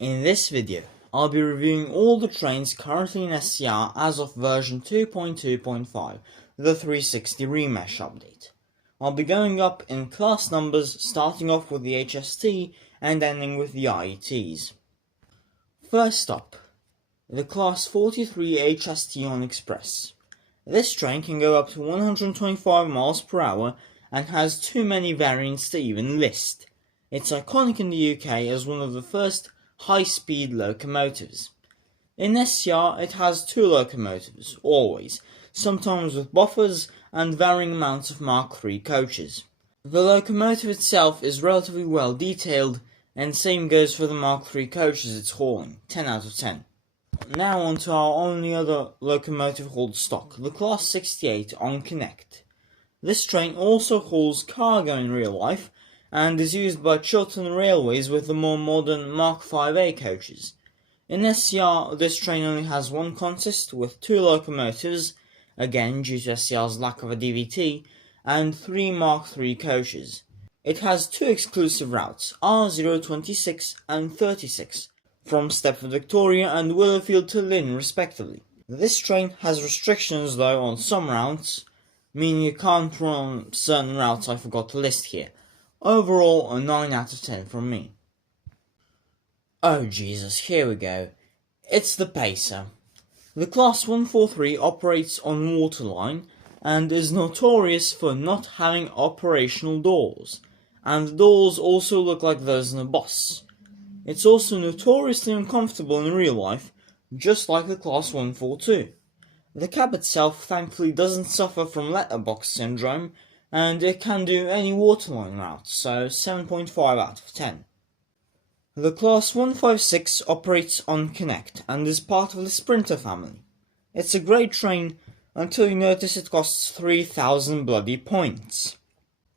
In this video, I'll be reviewing all the trains currently in SCR as of version 2.2.5, the 360 remesh update. I'll be going up in class numbers, starting off with the HST and ending with the IETs. First up, the class 43 HST on Express. This train can go up to 125 miles per hour and has too many variants to even list. It's iconic in the UK as one of the first high-speed locomotives. In SCR it has two locomotives, always, sometimes with buffers and varying amounts of Mark III coaches. The locomotive itself is relatively well detailed, and same goes for the Mark III coaches it's hauling, 10 out of 10. Now on to our only other locomotive hauled stock, the Class 68 on Connect. This train also hauls cargo in real life, and is used by Chiltern Railways with the more modern Mark 5A coaches. In SCR, this train only has one consist with two locomotives, again due to SCR's lack of a DVT, and three Mark III coaches. It has two exclusive routes, R026 and 36, from Stepford Victoria and Willowfield to Lynn respectively. This train has restrictions though on some routes, meaning you can't run on certain routes I forgot to list here. Overall, a 9 out of 10 from me. Oh Jesus, here we go. It's the Pacer. The Class 143 operates on waterline and is notorious for not having operational doors, and the doors also look like those in a bus. It's also notoriously uncomfortable in real life, just like the Class 142. The cab itself thankfully doesn't suffer from letterbox syndrome, and it can do any waterline route, so 7.5 out of 10. The Class 156 operates on Connect and is part of the Sprinter family. It's a great train until you notice it costs 3,000 bloody points.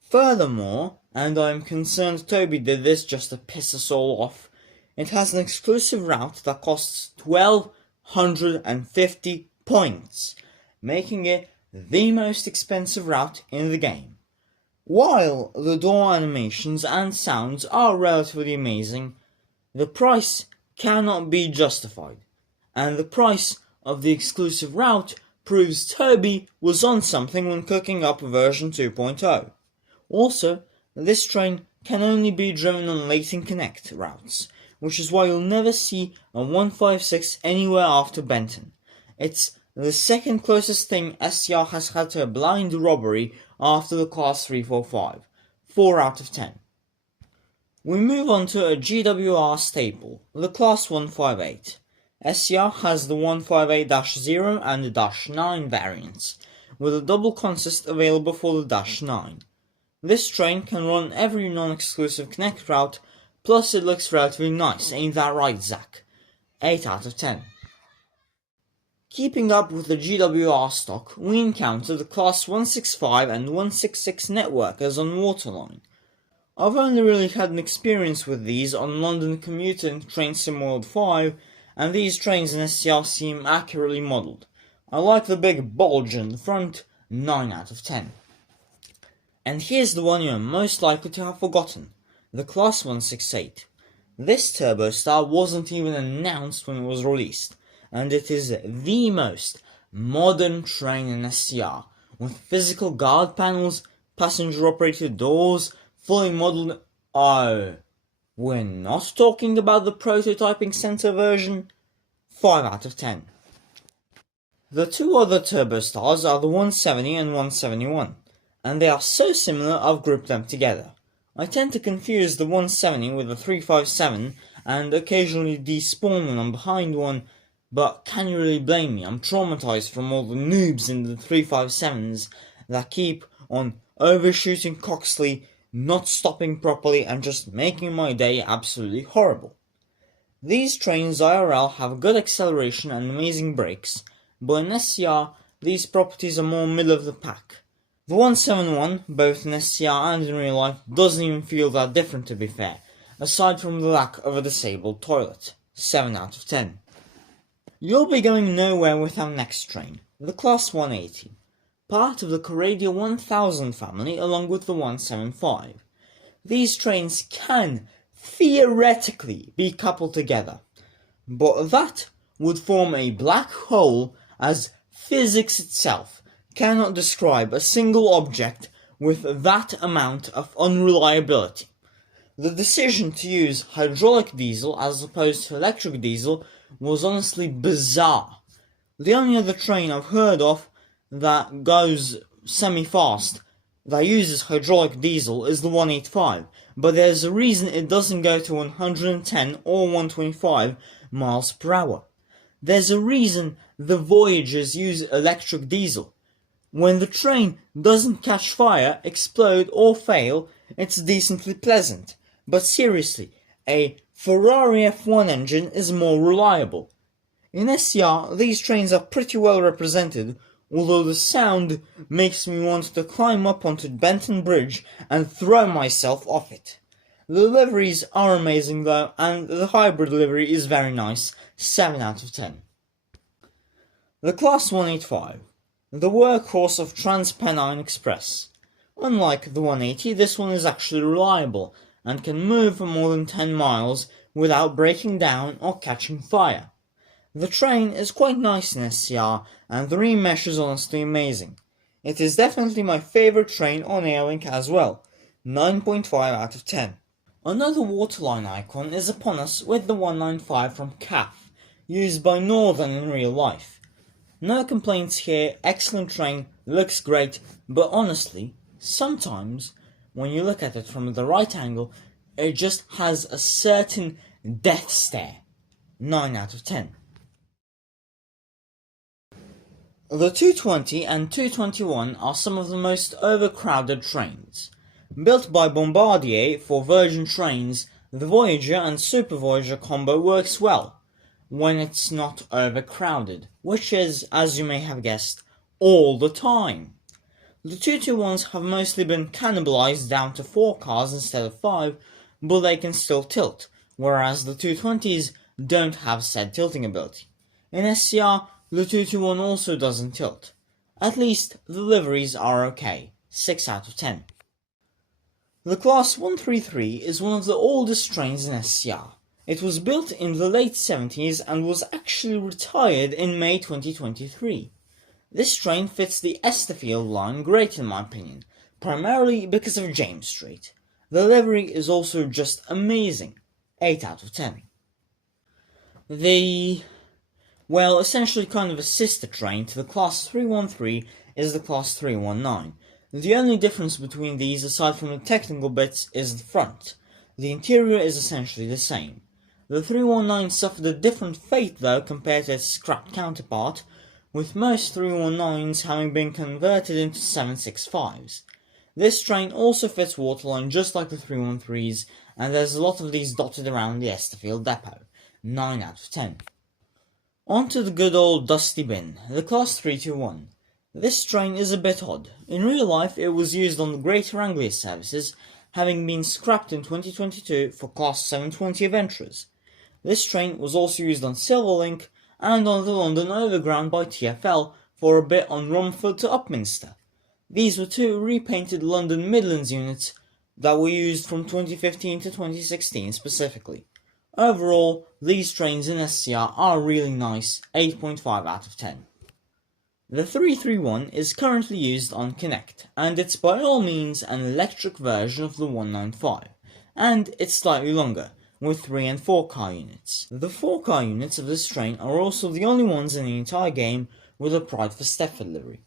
Furthermore, and I'm concerned Toby did this just to piss us all off, it has an exclusive route that costs 1,250 points, making it the most expensive route in the game. While the door animations and sounds are relatively amazing, the price cannot be justified, and the price of the exclusive route proves Toby was on something when cooking up version 2.0. Also, this train can only be driven on Leighton Connect routes, which is why you'll never see a 156 anywhere after Benton. It's the second closest thing SCR has had to a blind robbery after the Class 345, 4 out of 10. We move on to a GWR staple, the Class 158. SCR has the 158-0 and the -9 variants, with a double consist available for the -9. This train can run every non-exclusive Connect route, plus it looks relatively nice, ain't that right, Zach? 8 out of 10. Keeping up with the GWR stock, we encounter the Class 165 and 166 networkers on Waterline. I've only really had an experience with these on London Commuter and Train Sim World 5, and these trains in SCR seem accurately modelled. I like the big bulge in the front, 9 out of 10. And here's the one you're most likely to have forgotten, the Class 168. This Turbo Star wasn't even announced when it was released, and it is the most modern train in SCR, with physical guard panels, passenger-operated doors, fully modelled... Oh, we're not talking about the prototyping center version? 5 out of 10. The two other Turbo Stars are the 170 and 171, and they are so similar I've grouped them together. I tend to confuse the 170 with the 357, and occasionally despawn when I'm behind one, but can you really blame me? I'm traumatized from all the noobs in the 357s that keep on overshooting Coxley, not stopping properly, and just making my day absolutely horrible. These trains IRL have good acceleration and amazing brakes, but in SCR these properties are more middle of the pack. The 171, both in SCR and in real life, doesn't even feel that different to be fair, aside from the lack of a disabled toilet. 7 out of 10. You'll be going nowhere with our next train, the Class 180, part of the Coradia 1000 family along with the 175. These trains can theoretically be coupled together, but that would form a black hole, as physics itself cannot describe a single object with that amount of unreliability. The decision to use hydraulic diesel as opposed to electric diesel was honestly bizarre. The only other train I've heard of that goes semi-fast that uses hydraulic diesel is the 185, but there's a reason it doesn't go to 110 or 125 miles per hour. There's a reason the Voyagers use electric diesel. When the train doesn't catch fire, explode or fail, it's decently pleasant. But seriously, a Ferrari F1 engine is more reliable. In SCR, these trains are pretty well represented, although the sound makes me want to climb up onto Benton Bridge and throw myself off it. The liveries are amazing though, and the hybrid livery is very nice, 7 out of 10. The Class 185, the workhorse of Transpennine Express. Unlike the 180, this one is actually reliable, and can move for more than 10 miles without breaking down or catching fire. The train is quite nice in SCR, and the remesh is honestly amazing. It is definitely my favourite train on Airlink as well, 9.5 out of 10. Another waterline icon is upon us with the 195 from CAF, used by Northern in real life. No complaints here, excellent train, looks great, but honestly, sometimes, when you look at it from the right angle, it just has a certain death stare, 9 out of 10. The 220 and 221 are some of the most overcrowded trains. Built by Bombardier for Virgin trains, the Voyager and Super Voyager combo works well, when it's not overcrowded, which is, as you may have guessed, all the time. The 221s have mostly been cannibalized down to 4 cars instead of 5, but they can still tilt, whereas the 220s don't have said tilting ability. In SCR, the 221 also doesn't tilt. At least the liveries are okay, 6 out of 10. The Class 133 is one of the oldest trains in SCR. It was built in the late 70s and was actually retired in May 2023. This train fits the Esterfield line great in my opinion, primarily because of James Street. The livery is also just amazing, 8 out of 10. Essentially kind of a sister train to the Class 313 is the Class 319. The only difference between these, aside from the technical bits, is the front. The interior is essentially the same. The 319 suffered a different fate though compared to its scrapped counterpart, with most 319s having been converted into 765s. This train also fits waterline just like the 313s, and there's a lot of these dotted around the Esterfield depot, 9 out of 10. On to the good old dusty bin, the Class 321. This train is a bit odd. In real life it was used on the Greater Anglia services, having been scrapped in 2022 for Class 720 Adventurers. This train was also used on Silverlink and on the London Overground by TfL for a bit on Romford to Upminster. These were 2 repainted London Midlands units that were used from 2015 to 2016 specifically. Overall, these trains in SCR are really nice, 8.5 out of 10. The 331 is currently used on Connect, and it's by all means an electric version of the 195, and it's slightly longer, with 3 and 4 car units. The 4 car units of this train are also the only ones in the entire game with a Pride for Stepford livery.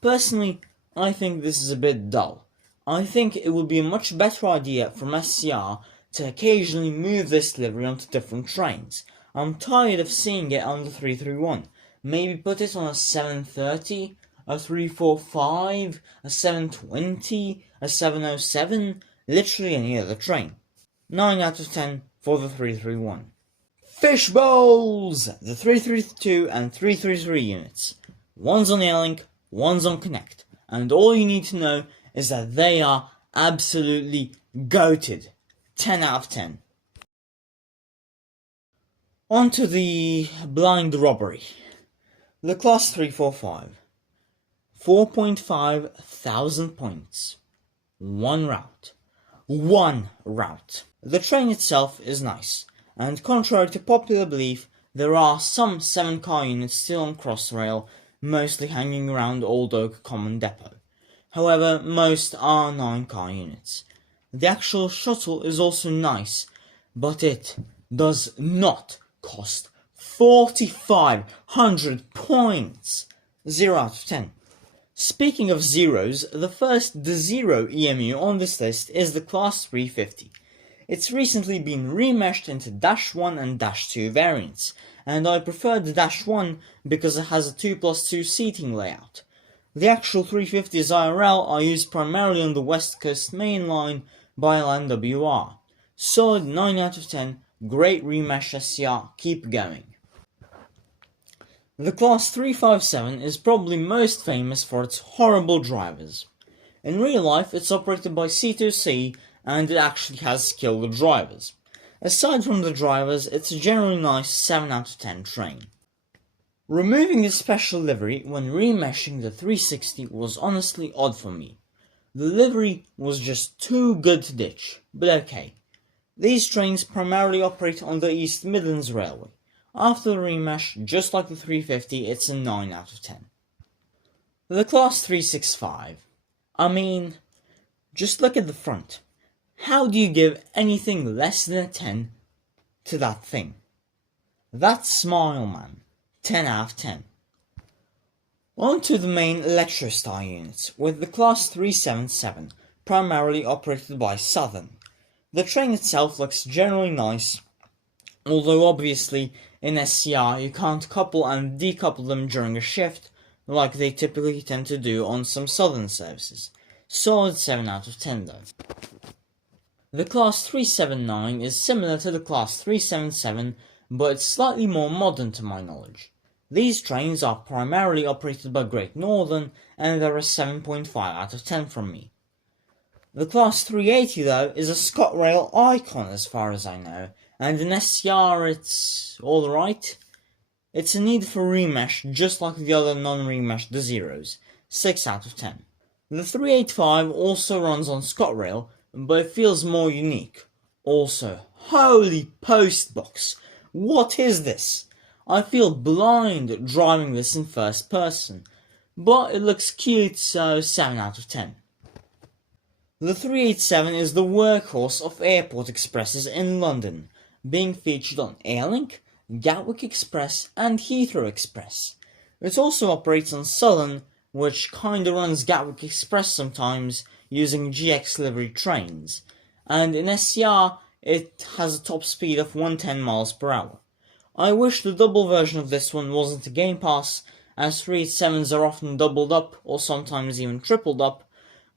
Personally, I think this is a bit dull. I think it would be a much better idea from SCR to occasionally move this livery onto different trains. I'm tired of seeing it on the 331. Maybe put it on a 730, a 345, a 720, a 707, literally any other train. 9 out of 10 for the 331. Fish bowls! The 332 and 333 units. One's on Airlink, one's on Connect, and all you need to know is that they are absolutely goated. 10 out of 10. On to the blind robbery. The Class 345. 4,500 points. One route. The train itself is nice, and contrary to popular belief, there are some 7-car units still on Crossrail, mostly hanging around Old Oak Common Depot. However, most are 9-car units. The actual shuttle is also nice, but it does not cost 4,500 points! 0 out of 10. Speaking of zeros, the first zero EMU on this list is the Class 350. It's recently been remeshed into Dash 1 and Dash 2 variants, and I prefer the Dash 1 because it has a 2+2 seating layout. The actual 350s IRL are used primarily on the West Coast Main Line by LNWR. Solid 9 out of 10, great remesh SCR, keep going. The Class 357 is probably most famous for its horrible drivers. In real life, it's operated by C2C, and it actually has skilled drivers. Aside from the drivers, it's a generally nice 7 out of 10 train. Removing the special livery when remeshing the 360 was honestly odd for me. The livery was just too good to ditch, but okay. These trains primarily operate on the East Midlands Railway. After the remesh, just like the 350, it's a 9 out of 10. The Class 365. I mean, just look at the front. How do you give anything less than a 10 to that thing? That smile, man. 10 out of 10. On to the main Electrostar units, with the Class 377, primarily operated by Southern. The train itself looks generally nice, although obviously in SCR you can't couple and decouple them during a shift, like they typically tend to do on some Southern services. Solid 7 out of 10 though. The Class 379 is similar to the Class 377, but it's slightly more modern to my knowledge. These trains are primarily operated by Great Northern, and they're a 7.5 out of 10 from me. The Class 380 though is a ScotRail icon as far as I know, and in SCR it's alright. It's a need for remesh just like the other non-remeshed Zeros, 6 out of 10. The 385 also runs on ScotRail, but it feels more unique. Also, holy postbox, what is this? I feel blind driving this in first person, but it looks cute, so 7 out of 10. The 387 is the workhorse of airport expresses in London, being featured on Airlink, Gatwick Express and Heathrow Express. It also operates on Southern, which kinda runs Gatwick Express sometimes using GX livery trains, and in SCR it has a top speed of 110 miles per hour. I wish the double version of this one wasn't a Game Pass, as 387s are often doubled up or sometimes even tripled up,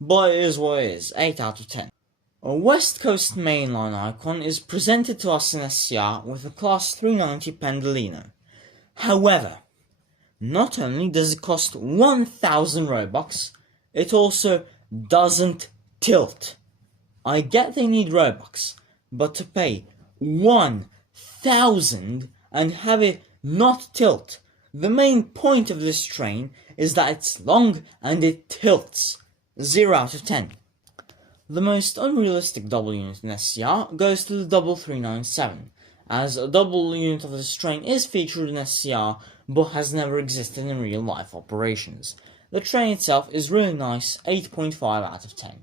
but it is what it is, 8 out of 10. A West Coast mainline icon is presented to us in SCR with a Class 390 Pendolino. However, not only does it cost 1,000 Robux, it also doesn't tilt. I get they need Robux, but to pay 1,000 and have it not tilt. The main point of this train is that it's long and it tilts. 0 out of 10. The most unrealistic double unit in SCR goes to the double 397, as a double unit of this train is featured in SCR but has never existed in real life operations. The train itself is really nice, 8.5 out of 10.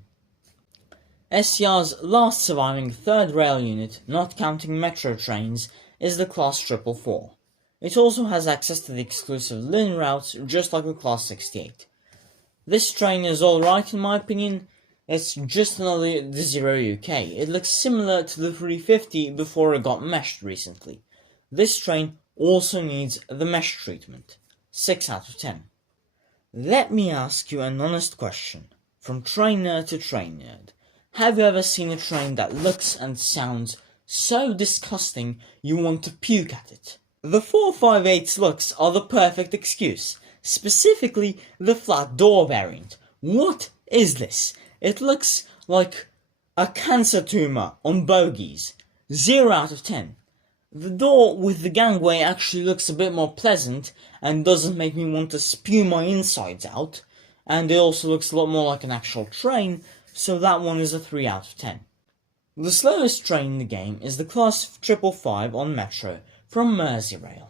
SCR's last surviving third rail unit, not counting metro trains, is the Class 444. It also has access to the exclusive Lynn routes, just like the Class 68. This train is alright in my opinion. It's just another Zero UK. It looks similar to the 350 before it got meshed recently. This train also needs the mesh treatment. 6 out of 10. Let me ask you an honest question, from train nerd to train nerd. Have you ever seen a train that looks and sounds so disgusting you want to puke at it? The 458's looks are the perfect excuse, specifically the flat door variant. What is this? It looks like a cancer tumour on bogies. 0 out of 10. The door with the gangway actually looks a bit more pleasant and doesn't make me want to spew my insides out, and it also looks a lot more like an actual train, so that one is a 3 out of 10. The slowest train in the game is the Class 555 on Metro from Merseyrail.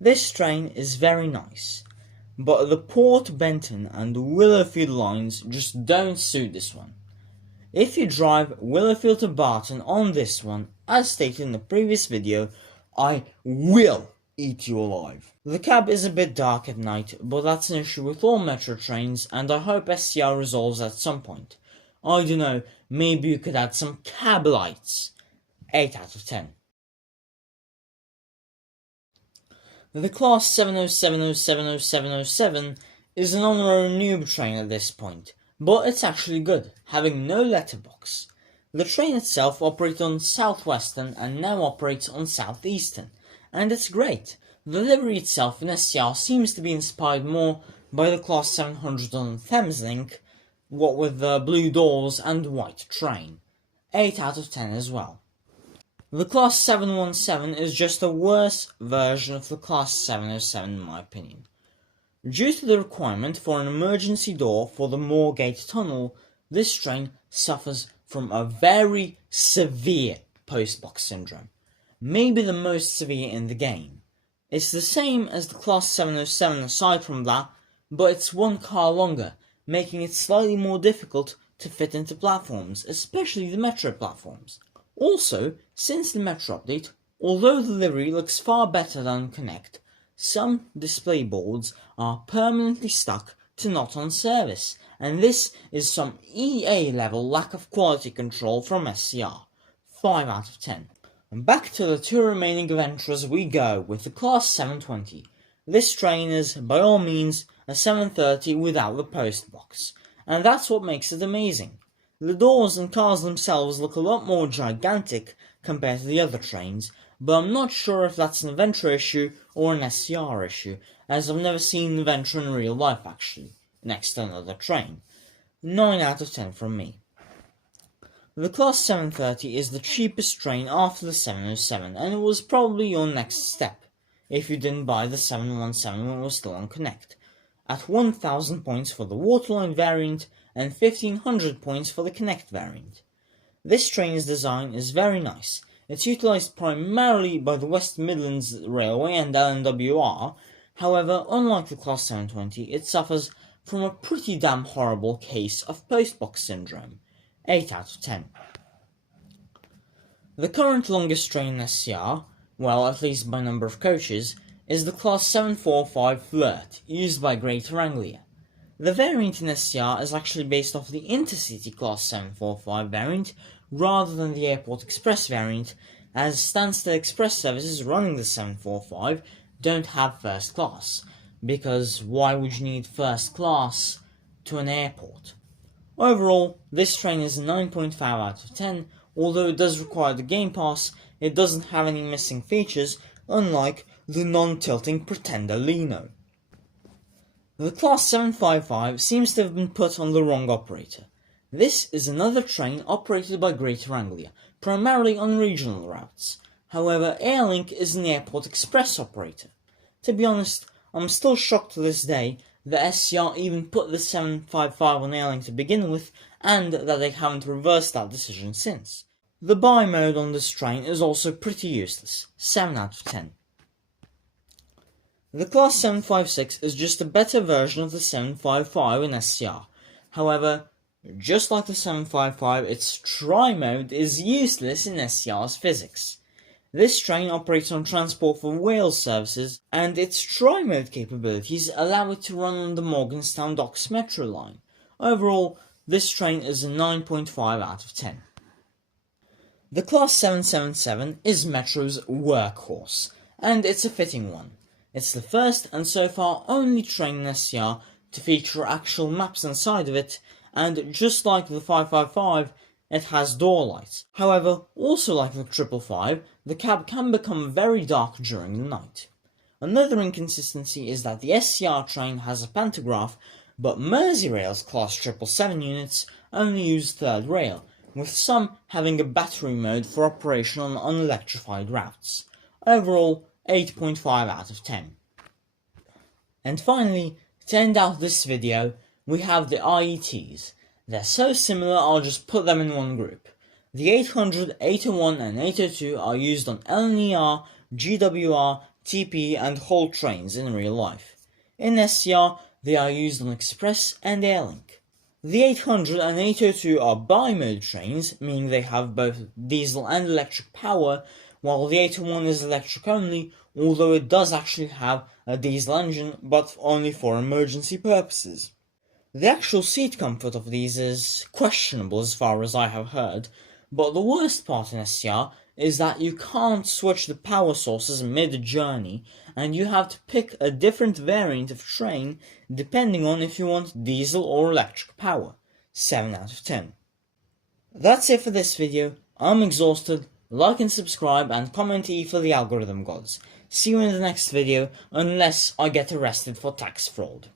This train is very nice, but the Port Benton and Willowfield lines just don't suit this one. If you drive Willowfield to Barton on this one, as stated in the previous video, I will eat you alive. The cab is a bit dark at night, but that's an issue with all Metro trains, and I hope SCR resolves at some point. I don't know, maybe you could add some cab lights. 8 out of 10. The Class 707070707 is an honorary noob train at this point, but it's actually good, having no letterbox. The train itself operates on Southwestern and now operates on Southeastern, and it's great. The livery itself in SCR seems to be inspired more by the Class 700 on Thameslink, what with the blue doors and white train. 8 out of 10 as well. The Class 717 is just a worse version of the Class 707 in my opinion. Due to the requirement for an emergency door for the Moorgate Tunnel, this train suffers from a very severe postbox syndrome, maybe the most severe in the game. It's the same as the Class 707 aside from that, but it's one car longer, making it slightly more difficult to fit into platforms, especially the Metro platforms. Also, since the Metro update, although the livery looks far better than Connect, some display boards are permanently stuck to not on service, and this is some EA level lack of quality control from SCR. 5 out of 10. And back to the two remaining adventures we go with the Class 720. This train is, by all means, a 730 without the postbox, and that's what makes it amazing. The doors and cars themselves look a lot more gigantic compared to the other trains, but I'm not sure if that's an Adventure issue or an SCR issue, as I've never seen an Adventure in real life actually, next to another train. 9 out of 10 from me. The Class 730 is the cheapest train after the 707, and it was probably your next step, if you didn't buy the 717 when it was still on Connect, at 1000 points for the Waterline variant and 1500 points for the Connect variant. This train's design is very nice. It's utilised primarily by the West Midlands Railway and LNWR, however, unlike the Class 720, it suffers from a pretty damn horrible case of postbox syndrome. 8 out of 10. The current longest train in SCR, well, at least by number of coaches, is the Class 745 Flirt, used by Greater Anglia. The variant in SCR is actually based off the Intercity Class 745 variant rather than the Airport Express variant, as Stansted Express services running the 745 don't have first class, because why would you need first class to an airport? Overall, this train is 9.5 out of 10, although it does require the Game Pass, it doesn't have any missing features, unlike the non-tilting Pretender Lino. The Class 755 seems to have been put on the wrong operator. This is another train operated by Greater Anglia, primarily on regional routes. However, Airlink is an Airport Express operator. To be honest, I'm still shocked to this day that SCR even put the 755 on Airlink to begin with, and that they haven't reversed that decision since. The buy mode on this train is also pretty useless. 7 out of 10. The Class 756 is just a better version of the 755 in SCR. However, just like the 755, its tri-mode is useless in SCR's physics. This train operates on Transport for Wales services, and its tri-mode capabilities allow it to run on the Morganstown Docks Metro line. Overall, this train is a 9.5 out of 10. The Class 777 is Metro's workhorse, and it's a fitting one. It's the first and so far only train in SCR to feature actual maps inside of it, and just like the 555, it has door lights. However, also like the 555, the cab can become very dark during the night. Another inconsistency is that the SCR train has a pantograph, but Merseyrail's Class 777 units only use third rail, with some having a battery mode for operation on unelectrified routes. Overall, 8.5 out of 10. And finally, to end out this video, we have the IETs. They're so similar I'll just put them in one group. The 800, 801 and 802 are used on LNER, GWR, TP and Hull trains in real life. In SCR, they are used on Express and Airlink. The 800 and 802 are bi-mode trains, meaning they have both diesel and electric power, while the 801 is electric only, although it does actually have a diesel engine, but only for emergency purposes. The actual seat comfort of these is questionable as far as I have heard, but the worst part in SCR is that you can't switch the power sources mid-journey, and you have to pick a different variant of train depending on if you want diesel or electric power. 7 out of 10. That's it for this video. I'm exhausted. Like and subscribe and comment E for the algorithm gods. See you in the next video, unless I get arrested for tax fraud.